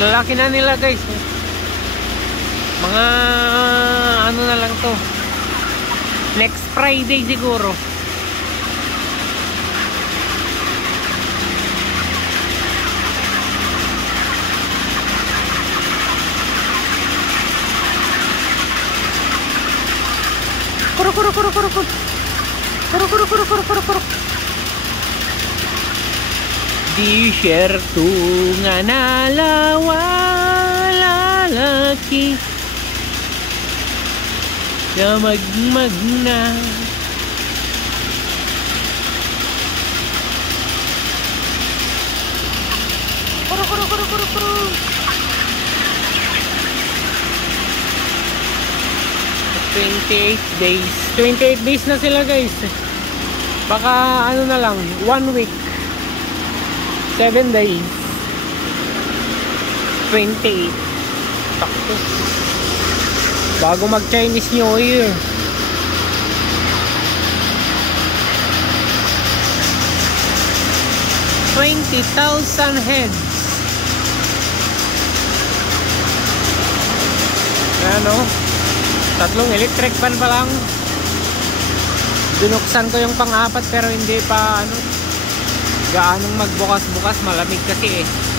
lalaki na nila guys. Mga ano na lang to, next Friday siguro. Disyerto nga nalawalalaki na magmagna. Days 28 days na sila guys. Baka ano na lang, 1 week, 7 days, 28. Takto bago mag Chinese New Year. $20,000 heads. Ano, tatlong electric fan pa lang. Binuksan ko yung pang-apat pero hindi pa ano, gaanong magbukas-bukas, malamig kasi eh.